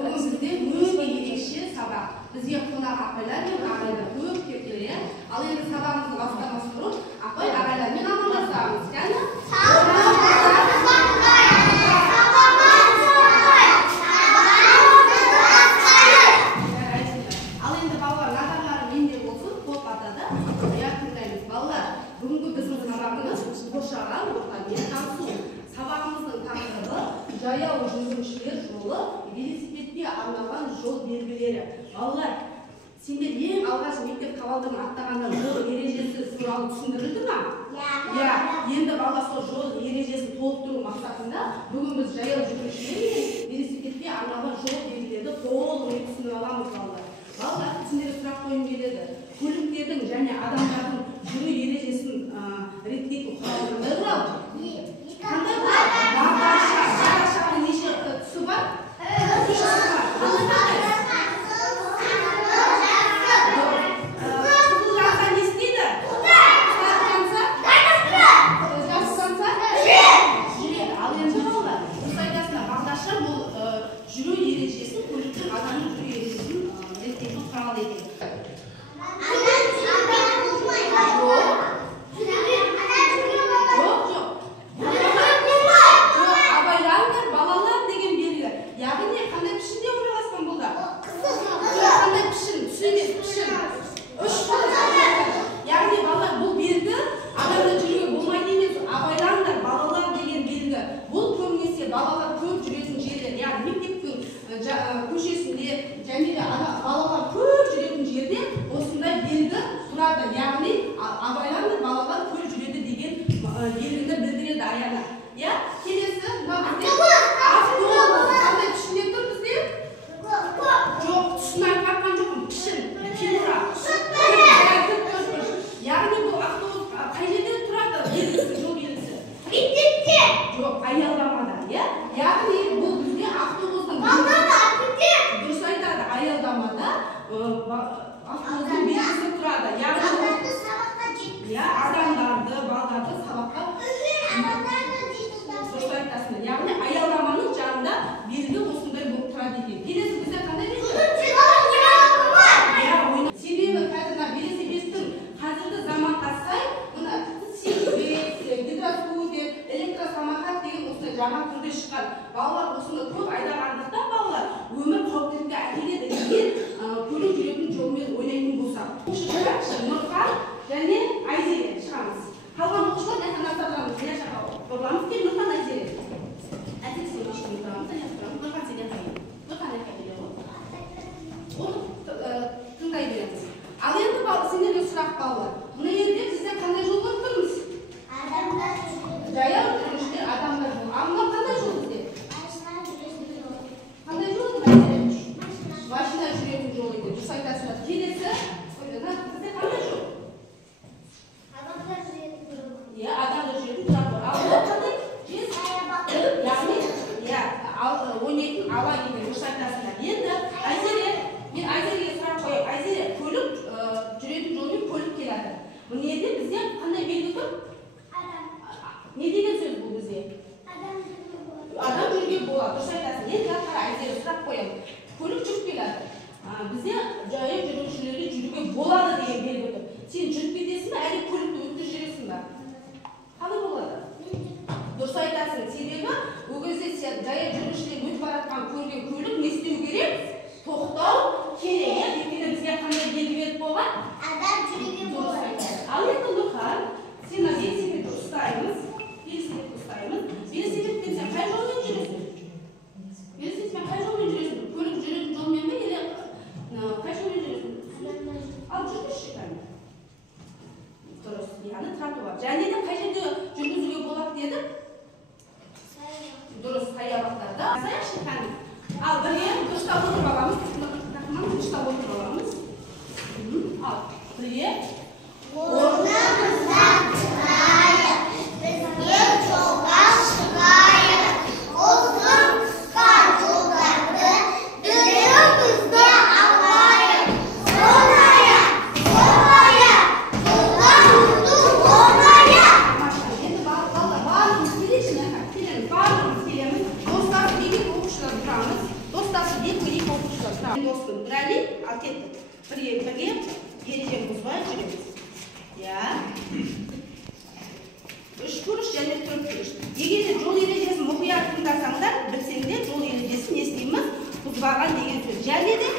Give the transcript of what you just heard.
Bugün bizde öyle erişe sabah. Bizge konak apaylar ve ağaylar көп keldi. Al endi sabahımızın başlaması turib, apay ağaylarмен amandashamiz. Qani? Al endi balalar nazarlari mende bo'lsin, qo'l qatada. Yaqindaymiz balalar. Bugungi bizning sabahimiz Qo'shag'al o'rtagan Tansu. Sabahımızın taqdiri jayau жүргіншілер жолы, велосипедке арналған жол белгілері. Балалар, сендер ең алғаш мектеп табалдырығын аттағанда жол ережесі туралы түсіндірілді ме? Иә. Енді балалар сол жол ережесін толықтыру мақсатында бүгін біз жаяу жүргіншілер мен велосипедке арналған жол белгілерді толығымен түсіндіріп аламыз балалар. Балалар, сендерге сұрақ қойғым келеді. Көліктердің және адамдардың жүру ережесін реттейтін құралдар туралы қандай болады? Бағдаршам неше тұсы бар? Қызыл жанса не істейді? Жасқанса? Жүреді. Ал енді балалар, дұрыс айтасыздар, бағдаршам бұл жүру ережесін, көліктің адамның жүру ережесін реттейтін құрал екен. Көшесінде және де балалар көп жүретін жерде осындай белгі тұрады. Яғни абайлар мен балалар көп жүреді деген белгіні білдіреді аяна. Иә? Келесі автобус. Қандай түсінде тұр бізде? Жоқ, түсін айтып жатқан жоқпын. Пішін, фигура. Яғни бұл автобус қай жерде тұрады? Белгісі, жол белгісі. Мектепте. Жоқ, аялдамада. Яғни бұл бізде автобустың дұрыс айтады, аялдамада автобустың белгісі тұрады. Адамдарды, балдарды сабаққа дұрыс айтасыңдар. Яғни аялдаманың жанында белгі осындай болып тұрады екен. Келесі бізде қандай белгі? Себебі қазір велосипедтің қазіргі заманға сай мына велосипед, гидроскутер, электросамокат деген осындай жаңа түрде шыққан. Балалар осында көп айдағандықтан балалар өмір қауіптілікке әкеледі деген көлік жүретін жолмен ойлайтын болсақ. Нұрхан және Айзере шығамыз. Қалған оқушылар дәстәмәстарымыз боламыз. Кел Нұрхан, Айзере. Әтек сен машинаны тұрамыз, Нұрхан сен яқайын. Нұрхан яқайын. Оны тыңдай береміз. Ал енді сендерге сұрақ балалар. Мына жерде бізде қандай жол көріп тұрмыз? Жаяу жүргіншілер адамдар жолы. Ал мына қандай жол бізде? Қандай жол? Машина жүретін жол екен. Дұрыс айтасыздар. Келесі бізде қандай жол? Адамдар жүретін трактор. Ал бұл қандай? Яғни ойнайтын ала екен. Дұрыс айтасыздар. Енді мен Айзереге сұрақ қояйын. Айзере, көлік жүретін жолмен көлік келеді. Бұл неде бізде қандай белгі тұр? Не деген сөз бұл бізде? Адам жүруге болады. Дұрыс айтасың. Енді қара Айзере сұрақ қоямын. Көлік жүріп келеді. Бізде жаяу жүргіншілерге жүруге болады деген белгі тұр. Сен жүріп кетесің бе, әлде көлікті өткізіп жүресің бе? Қалай болады? Дұрыс айтасың. Себебі ол кезде жаяу жүргіншілер өтіп баратқан көрген көлік не істеу керек? Тоқтау керек. Өйткені бізге қандай белгі беріп қойған? Адам жүруге болады. Ал енді Нұрхан, сен велосипедті ұстаймыз. Велосипедпен сен қай жолмен жүресің? Велосипедпен қай жолмен жүресің? Көлік жүретін жолмен бе, еле қай жолмен жүресің? Ал жүргізші кәне. Дұрыс, яғни тротуар. Және де қай жерде жүргізуге болады деді? Дұрыс, саябақтарда. Саяқшы кәне. Ал бірге дұрыстап отырып аламыз. Дұрыстап отырып аламыз. Ал бірге. Орнымыздан тұрайық, бізге жолға шығайық, ұзын қысқа жолдарды дүниемізде алайық. Сонайық, жолдан өту оңайық. Енді барлығымыз келеміз. Барлығымыз келеміз. Достасы екі оқушылар тұрамыз. Достасы екі Ал кеттік. Бірге ережені бұзбай жүреміз. Иә. 3 күріш және 4 күріш. Егер де жол ережесін мұқият тыңдасаңдар, білсеңдер жол ережесін не істейміз? Бұзбаған деген сөз. Және де